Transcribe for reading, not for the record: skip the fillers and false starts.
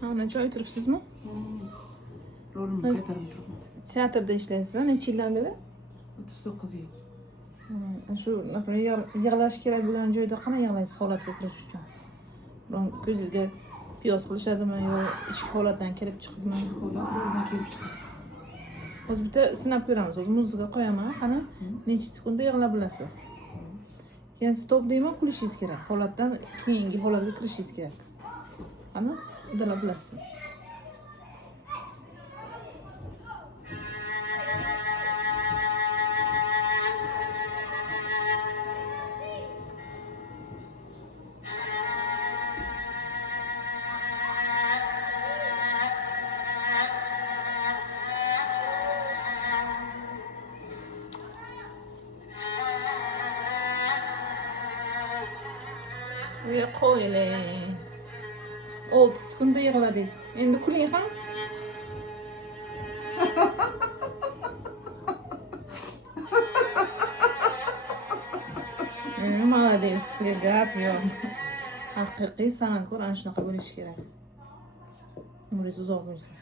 Ha, necha oy turibsizmi? Rolimni qaytarib turibman. Teatrda ishlaysiz, necha yildan beri? 39 yil. Shu yig'lash kerak bo'lgan joyda qanday yig'laysiz holatga kirish uchun? Ko'zingizga piyoz qilishadimi yo ichki holatdan kelib chiqibmi? Holat roldan kelib chiqdi. Hozir bitta sinab ko'ramiz. Hozir muzika qo'yaman. Qani necha sekundda yig'lab bilasiz? Keyin stop deyman, kulishingiz kerak. Holatdan keyingi holatga kirishingiz kerak. Qani uddalab bilasizmi? Uya qo'ying. 6 sekundda yig'ladingiz. Endi kuling ham. Молодец, sizga gap yo'q. Haqiqiy san'atkor ana shunaqa bo'lishi kerak. Umringiz uzoq bo'lsin.